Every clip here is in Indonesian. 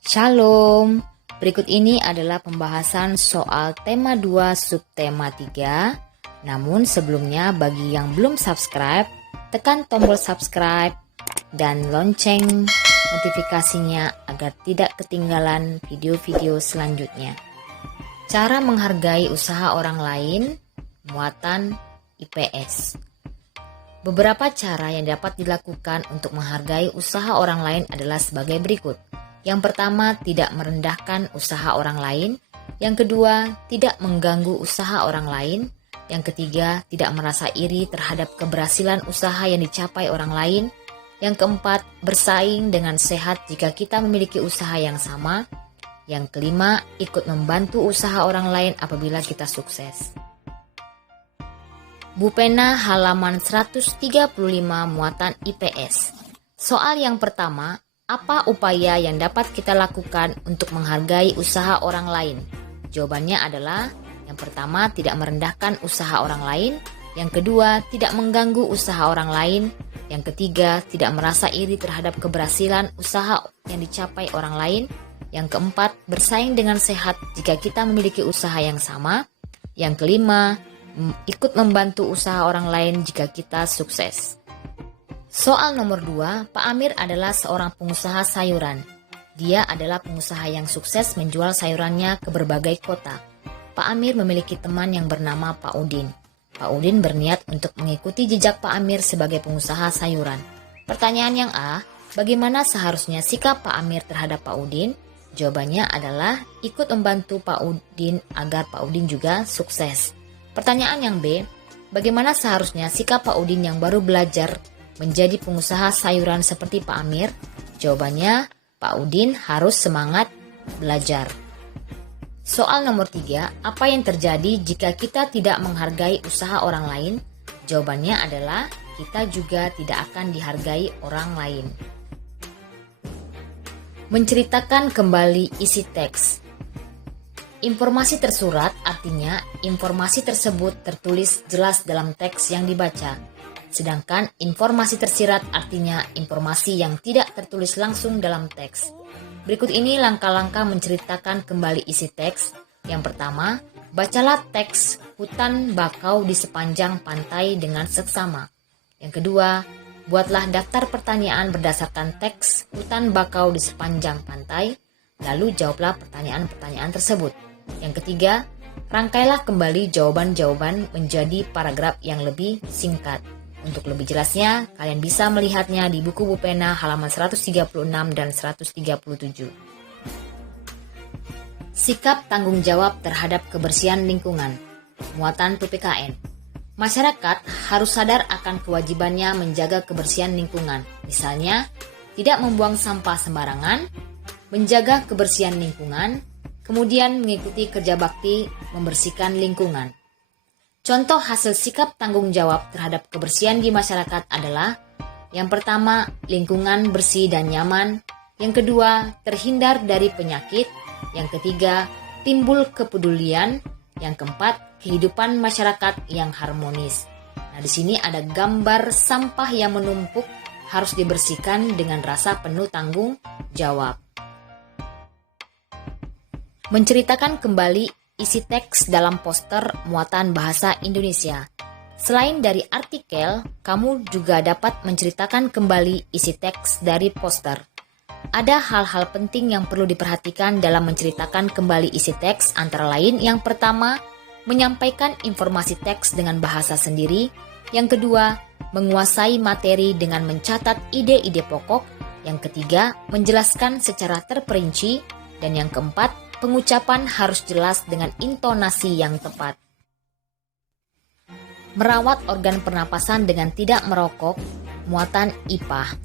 Shalom, berikut ini adalah pembahasan soal tema 2 subtema 3. Namun sebelumnya bagi yang belum subscribe, tekan tombol subscribe dan lonceng notifikasinya agar tidak ketinggalan video-video selanjutnya. Cara menghargai usaha orang lain, muatan IPS. Beberapa cara yang dapat dilakukan untuk menghargai usaha orang lain adalah sebagai berikut. Yang pertama, tidak merendahkan usaha orang lain. Yang kedua, tidak mengganggu usaha orang lain. Yang ketiga, tidak merasa iri terhadap keberhasilan usaha yang dicapai orang lain. Yang keempat, bersaing dengan sehat jika kita memiliki usaha yang sama. Yang kelima, ikut membantu usaha orang lain apabila kita sukses. Bupena halaman 135 muatan IPS. Soal yang pertama, apa upaya yang dapat kita lakukan untuk menghargai usaha orang lain? Jawabannya adalah yang pertama, tidak merendahkan usaha orang lain. Yang kedua, tidak mengganggu usaha orang lain. Yang ketiga, tidak merasa iri terhadap keberhasilan usaha yang dicapai orang lain. Yang keempat, bersaing dengan sehat jika kita memiliki usaha yang sama. Yang kelima, ikut membantu usaha orang lain jika kita sukses. Soal nomor 2, Pak Amir adalah seorang pengusaha sayuran. Dia adalah pengusaha yang sukses menjual sayurannya ke berbagai kota. Pak Amir memiliki teman yang bernama Pak Udin. Pak Udin berniat untuk mengikuti jejak Pak Amir sebagai pengusaha sayuran. Pertanyaan yang A, bagaimana seharusnya sikap Pak Amir terhadap Pak Udin? Jawabannya adalah ikut membantu Pak Udin agar Pak Udin juga sukses. Pertanyaan yang B, bagaimana seharusnya sikap Pak Udin yang baru belajar menjadi pengusaha sayuran seperti Pak Amir? Jawabannya, Pak Udin harus semangat belajar. Soal nomor 3, apa yang terjadi jika kita tidak menghargai usaha orang lain? Jawabannya adalah, kita juga tidak akan dihargai orang lain. Menceritakan kembali isi teks. Informasi tersurat artinya informasi tersebut tertulis jelas dalam teks yang dibaca. Sedangkan informasi tersirat artinya informasi yang tidak tertulis langsung dalam teks. Berikut ini langkah-langkah menceritakan kembali isi teks. Yang pertama, bacalah teks hutan bakau di sepanjang pantai dengan seksama. Yang kedua, buatlah daftar pertanyaan berdasarkan teks hutan bakau di sepanjang pantai, lalu jawablah pertanyaan-pertanyaan tersebut. Yang ketiga, rangkailah kembali jawaban-jawaban menjadi paragraf yang lebih singkat. Untuk lebih jelasnya, kalian bisa melihatnya di buku Bupena halaman 136 dan 137. Sikap tanggung jawab terhadap kebersihan lingkungan. Muatan PPKN. Masyarakat harus sadar akan kewajibannya menjaga kebersihan lingkungan. Misalnya, tidak membuang sampah sembarangan, menjaga kebersihan lingkungan, kemudian mengikuti kerja bakti membersihkan lingkungan. Contoh hasil sikap tanggung jawab terhadap kebersihan di masyarakat adalah yang pertama, lingkungan bersih dan nyaman. Yang kedua, terhindar dari penyakit. Yang ketiga, timbul kepedulian. Yang keempat, kehidupan masyarakat yang harmonis. Nah, di sini ada gambar sampah yang menumpuk harus dibersihkan dengan rasa penuh tanggung jawab. Menceritakan kembali isi teks dalam poster muatan bahasa Indonesia. Selain dari artikel, kamu juga dapat menceritakan kembali isi teks dari poster. Ada hal-hal penting yang perlu diperhatikan dalam menceritakan kembali isi teks, antara lain yang pertama, menyampaikan informasi teks dengan bahasa sendiri. Yang kedua, menguasai materi dengan mencatat ide-ide pokok. Yang ketiga, menjelaskan secara terperinci. Dan yang keempat, pengucapan harus jelas dengan intonasi yang tepat. Merawat organ pernapasan dengan tidak merokok, muatan IPA.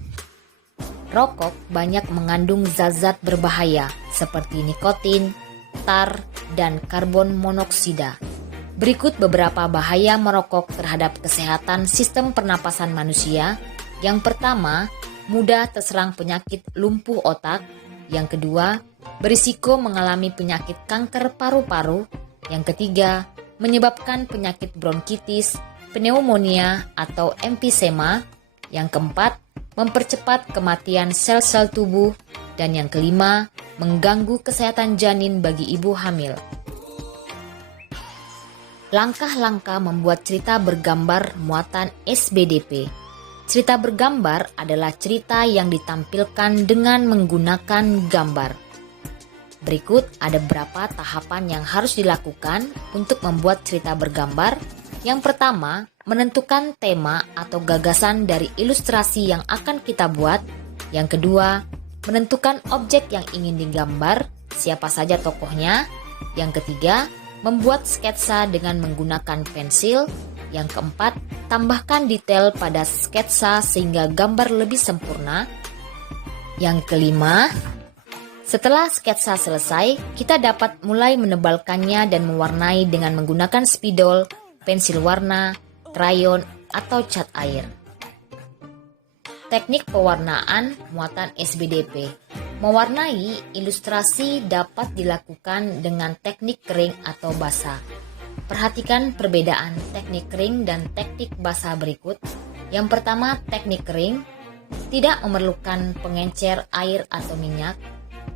Rokok banyak mengandung zat-zat berbahaya seperti nikotin, tar, dan karbon monoksida. Berikut beberapa bahaya merokok terhadap kesehatan sistem pernapasan manusia. Yang pertama, mudah terserang penyakit lumpuh otak. Yang kedua, berisiko mengalami penyakit kanker paru-paru. Yang ketiga, menyebabkan penyakit bronkitis, pneumonia atau emfisema. Yang keempat, mempercepat kematian sel-sel tubuh. Dan yang kelima, mengganggu kesehatan janin bagi ibu hamil. Langkah-langkah membuat cerita bergambar muatan SBDP. Cerita bergambar adalah cerita yang ditampilkan dengan menggunakan gambar. Berikut ada beberapa tahapan yang harus dilakukan untuk membuat cerita bergambar. Yang pertama, menentukan tema atau gagasan dari ilustrasi yang akan kita buat. Yang kedua, menentukan objek yang ingin digambar, siapa saja tokohnya. Yang ketiga, membuat sketsa dengan menggunakan pensil. Yang keempat, tambahkan detail pada sketsa sehingga gambar lebih sempurna. Yang kelima, setelah sketsa selesai, kita dapat mulai menebalkannya dan mewarnai dengan menggunakan spidol, pensil warna, krayon, atau cat air. Teknik pewarnaan muatan SBDP. Mewarnai ilustrasi dapat dilakukan dengan teknik kering atau basah. Perhatikan perbedaan teknik kering dan teknik basah berikut. Yang pertama, teknik kering tidak memerlukan pengencer air atau minyak.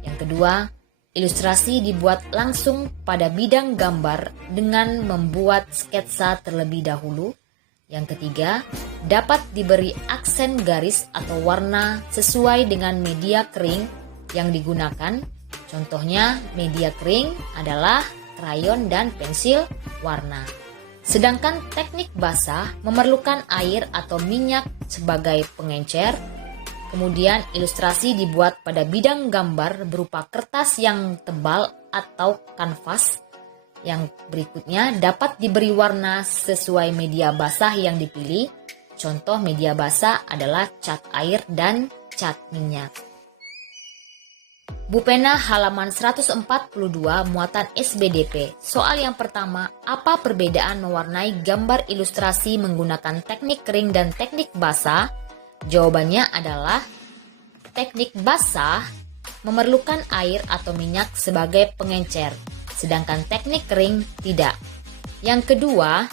Yang kedua, ilustrasi dibuat langsung pada bidang gambar dengan membuat sketsa terlebih dahulu. Yang ketiga, dapat diberi aksen garis atau warna sesuai dengan media kering yang digunakan. Contohnya, media kering adalah krayon dan pensil warna. Sedangkan teknik basah memerlukan air atau minyak sebagai pengencer. Kemudian ilustrasi dibuat pada bidang gambar berupa kertas yang tebal atau kanvas. Yang berikutnya dapat diberi warna sesuai media basah yang dipilih. Contoh media basah adalah cat air dan cat minyak. Bu Pena halaman 142 muatan SBDP. Soal yang pertama, apa perbedaan mewarnai gambar ilustrasi menggunakan teknik kering dan teknik basah? Jawabannya adalah teknik basah memerlukan air atau minyak sebagai pengencer, sedangkan teknik kering tidak. Yang kedua,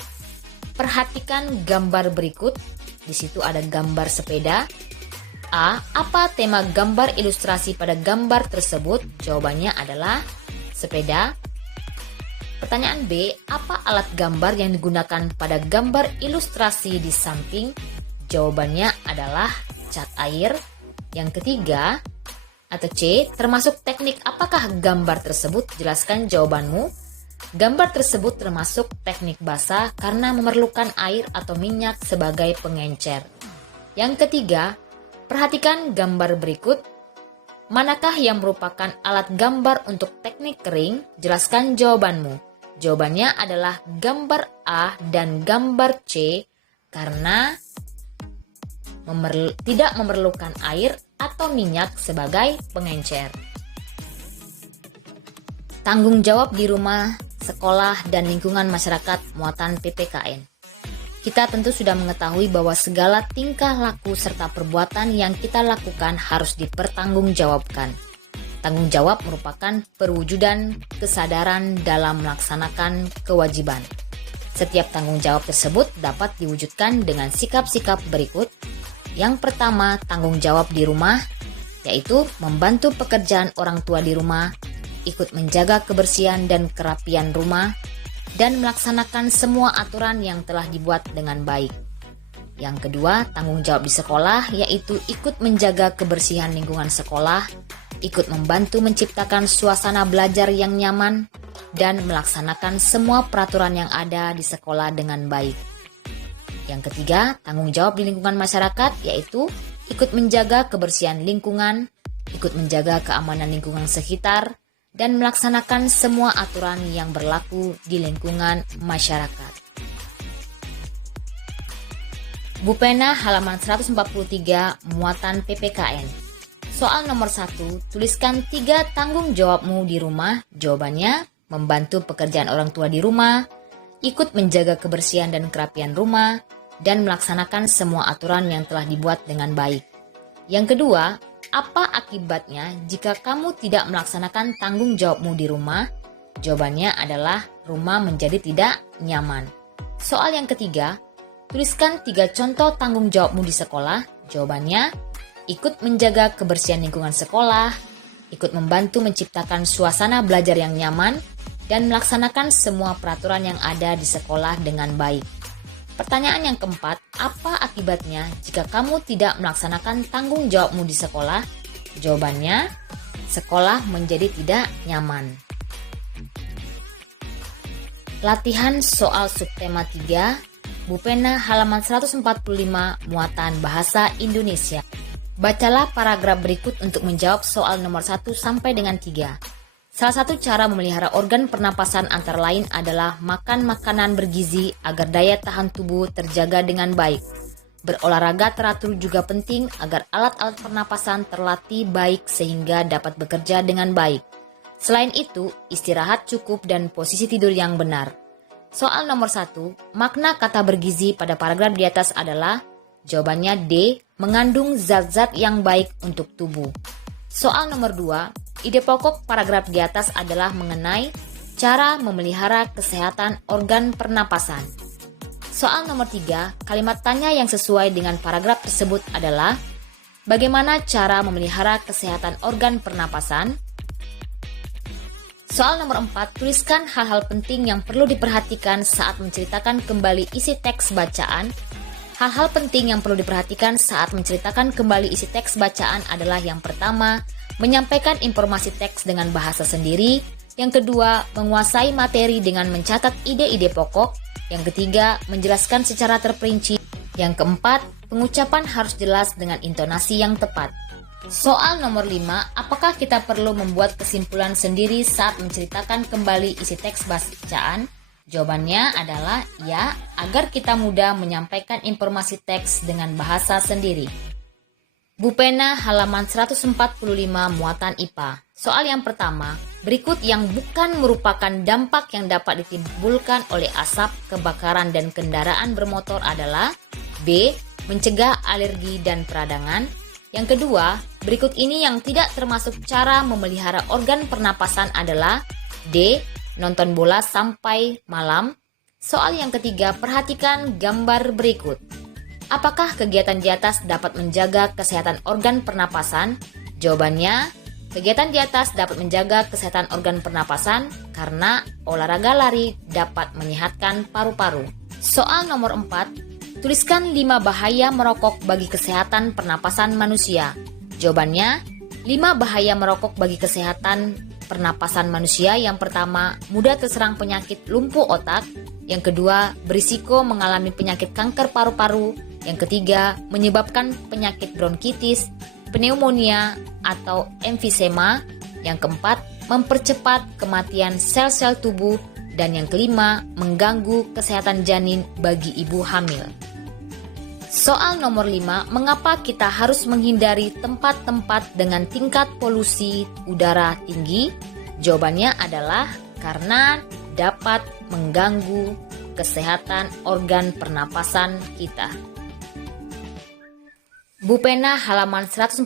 perhatikan gambar berikut. Di situ ada gambar sepeda. A. Apa tema gambar ilustrasi pada gambar tersebut? Jawabannya adalah sepeda. Pertanyaan B. Apa alat gambar yang digunakan pada gambar ilustrasi di samping? Jawabannya adalah cat air. Yang ketiga, atau C, termasuk teknik apakah gambar tersebut? Jelaskan jawabanmu. Gambar tersebut termasuk teknik basah karena memerlukan air atau minyak sebagai pengencer. Yang ketiga, perhatikan gambar berikut. Manakah yang merupakan alat gambar untuk teknik kering? Jelaskan jawabanmu. Jawabannya adalah gambar A dan gambar C karena tidak memerlukan air atau minyak sebagai pengencer. Tanggung jawab di rumah, sekolah, dan lingkungan masyarakat muatan PPKN. Kita tentu sudah mengetahui bahwa segala tingkah laku serta perbuatan yang kita lakukan harus dipertanggungjawabkan. Tanggung jawab merupakan perwujudan kesadaran dalam melaksanakan kewajiban. Setiap tanggung jawab tersebut dapat diwujudkan dengan sikap-sikap berikut. Yang pertama, tanggung jawab di rumah, yaitu membantu pekerjaan orang tua di rumah, ikut menjaga kebersihan dan kerapian rumah, dan melaksanakan semua aturan yang telah dibuat dengan baik. Yang kedua, tanggung jawab di sekolah, yaitu ikut menjaga kebersihan lingkungan sekolah, ikut membantu menciptakan suasana belajar yang nyaman, dan melaksanakan semua peraturan yang ada di sekolah dengan baik. Yang ketiga, tanggung jawab di lingkungan masyarakat, yaitu ikut menjaga kebersihan lingkungan, ikut menjaga keamanan lingkungan sekitar, dan melaksanakan semua aturan yang berlaku di lingkungan masyarakat. Bu Pena halaman 143 muatan PPKN. Soal nomor 1, tuliskan 3 tanggung jawabmu di rumah. Jawabannya, membantu pekerjaan orang tua di rumah, ikut menjaga kebersihan dan kerapian rumah, dan melaksanakan semua aturan yang telah dibuat dengan baik. Yang kedua, apa akibatnya jika kamu tidak melaksanakan tanggung jawabmu di rumah? Jawabannya adalah rumah menjadi tidak nyaman. Soal yang ketiga, tuliskan 3 contoh tanggung jawabmu di sekolah. Jawabannya, ikut menjaga kebersihan lingkungan sekolah, ikut membantu menciptakan suasana belajar yang nyaman, dan melaksanakan semua peraturan yang ada di sekolah dengan baik. Pertanyaan yang keempat, apa akibatnya jika kamu tidak melaksanakan tanggung jawabmu di sekolah? Jawabannya, sekolah menjadi tidak nyaman. Latihan soal subtema 3, Bupena halaman 145, muatan bahasa Indonesia. Bacalah paragraf berikut untuk menjawab soal nomor 1 sampai dengan 3. Salah satu cara memelihara organ pernapasan antara lain adalah makan makanan bergizi agar daya tahan tubuh terjaga dengan baik. Berolahraga teratur juga penting agar alat-alat pernapasan terlatih baik sehingga dapat bekerja dengan baik. Selain itu, istirahat cukup dan posisi tidur yang benar. Soal nomor 1, makna kata bergizi pada paragraf di atas adalah, jawabannya D, mengandung zat-zat yang baik untuk tubuh. Soal nomor 2, ide pokok paragraf di atas adalah mengenai cara memelihara kesehatan organ pernapasan. Soal nomor 3, kalimat tanya yang sesuai dengan paragraf tersebut adalah, bagaimana cara memelihara kesehatan organ pernapasan? Soal nomor 4, tuliskan hal-hal penting yang perlu diperhatikan saat menceritakan kembali isi teks bacaan. Hal-hal penting yang perlu diperhatikan saat menceritakan kembali isi teks bacaan adalah yang pertama, menyampaikan informasi teks dengan bahasa sendiri. Yang kedua, menguasai materi dengan mencatat ide-ide pokok. Yang ketiga, menjelaskan secara terperinci. Yang keempat, pengucapan harus jelas dengan intonasi yang tepat. Soal nomor 5, apakah kita perlu membuat kesimpulan sendiri saat menceritakan kembali isi teks bacaan? Jawabannya adalah ya, agar kita mudah menyampaikan informasi teks dengan bahasa sendiri. Bupena halaman 145, muatan IPA. Soal yang pertama, berikut yang bukan merupakan dampak yang dapat ditimbulkan oleh asap, kebakaran, dan kendaraan bermotor adalah B, mencegah alergi dan peradangan. Yang kedua, berikut ini yang tidak termasuk cara memelihara organ pernapasan adalah D, nonton bola sampai malam. Soal yang ketiga, perhatikan gambar berikut. Apakah kegiatan di atas dapat menjaga kesehatan organ pernapasan? Jawabannya, kegiatan di atas dapat menjaga kesehatan organ pernapasan karena olahraga lari dapat menyehatkan paru-paru. Soal nomor 4, tuliskan 5 bahaya merokok bagi kesehatan pernapasan manusia. Jawabannya, 5 bahaya merokok bagi kesehatan pernapasan manusia. Yang pertama, mudah terserang penyakit lumpuh otak. Yang kedua, berisiko mengalami penyakit kanker paru-paru. Yang ketiga, menyebabkan penyakit bronkitis, pneumonia, atau emfisema. Yang keempat, mempercepat kematian sel-sel tubuh. Dan yang kelima, mengganggu kesehatan janin bagi ibu hamil. Soal nomor 5, mengapa kita harus menghindari tempat-tempat dengan tingkat polusi udara tinggi? Jawabannya adalah karena dapat mengganggu kesehatan organ pernapasan kita. Bupena halaman 146,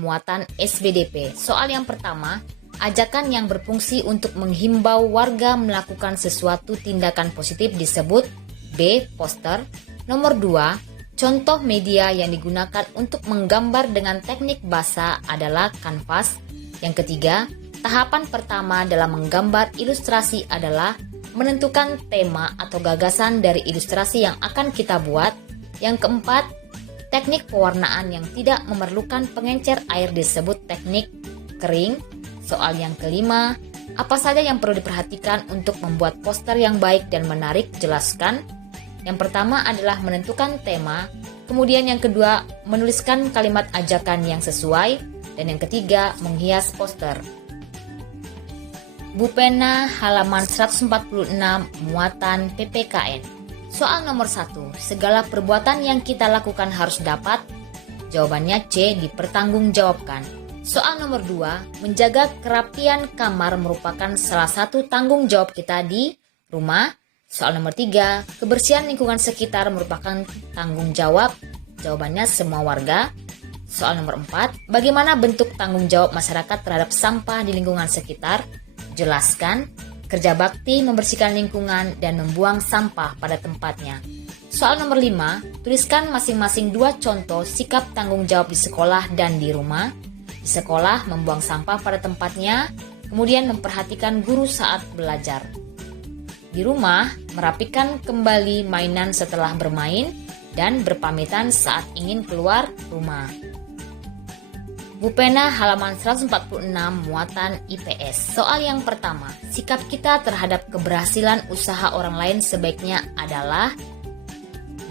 muatan SBDP. Soal yang pertama, ajakan yang berfungsi untuk menghimbau warga melakukan sesuatu tindakan positif disebut B, poster. Nomor 2, contoh media yang digunakan untuk menggambar dengan teknik basa adalah kanvas. Yang ketiga, tahapan pertama dalam menggambar ilustrasi adalah menentukan tema atau gagasan dari ilustrasi yang akan kita buat. Yang keempat, teknik pewarnaan yang tidak memerlukan pengencer air disebut teknik kering. Soal yang kelima, apa saja yang perlu diperhatikan untuk membuat poster yang baik dan menarik? Jelaskan. Yang pertama adalah menentukan tema, kemudian yang kedua menuliskan kalimat ajakan yang sesuai, dan yang ketiga menghias poster. Bupena halaman 146, muatan PPKN. Soal nomor 1, segala perbuatan yang kita lakukan harus dapat. Jawabannya C, dipertanggungjawabkan. Soal nomor 2, menjaga kerapian kamar merupakan salah satu tanggung jawab kita di rumah. Soal nomor 3, kebersihan lingkungan sekitar merupakan tanggung jawab. Jawabannya semua warga. Soal nomor 4, bagaimana bentuk tanggung jawab masyarakat terhadap sampah di lingkungan sekitar? Jelaskan. Kerja bakti membersihkan lingkungan dan membuang sampah pada tempatnya. Soal nomor 5, tuliskan masing-masing 2 contoh sikap tanggung jawab di sekolah dan di rumah. Di sekolah, membuang sampah pada tempatnya, kemudian memperhatikan guru saat belajar. Di rumah, merapikan kembali mainan setelah bermain dan berpamitan saat ingin keluar rumah. Bu Pena halaman 146 muatan IPS. Soal yang pertama, sikap kita terhadap keberhasilan usaha orang lain sebaiknya adalah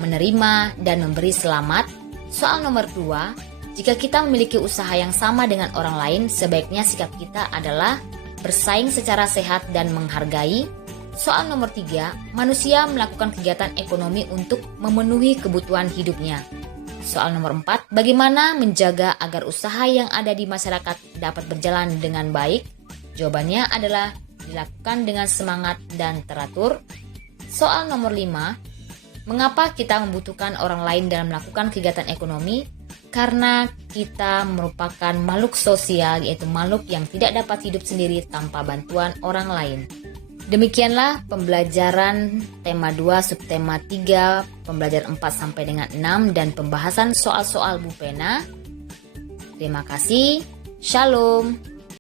menerima dan memberi selamat. Soal nomor 2, jika kita memiliki usaha yang sama dengan orang lain, sebaiknya sikap kita adalah bersaing secara sehat dan menghargai. Soal nomor 3, manusia melakukan kegiatan ekonomi untuk memenuhi kebutuhan hidupnya. Soal nomor 4, bagaimana menjaga agar usaha yang ada di masyarakat dapat berjalan dengan baik? Jawabannya adalah dilakukan dengan semangat dan teratur. Soal nomor 5, mengapa kita membutuhkan orang lain dalam melakukan kegiatan ekonomi? Karena kita merupakan makhluk sosial, yaitu makhluk yang tidak dapat hidup sendiri tanpa bantuan orang lain. Demikianlah pembelajaran tema 2, subtema 3, pembelajaran 4 sampai dengan 6, dan pembahasan soal-soal Bu Pena. Terima kasih. Shalom.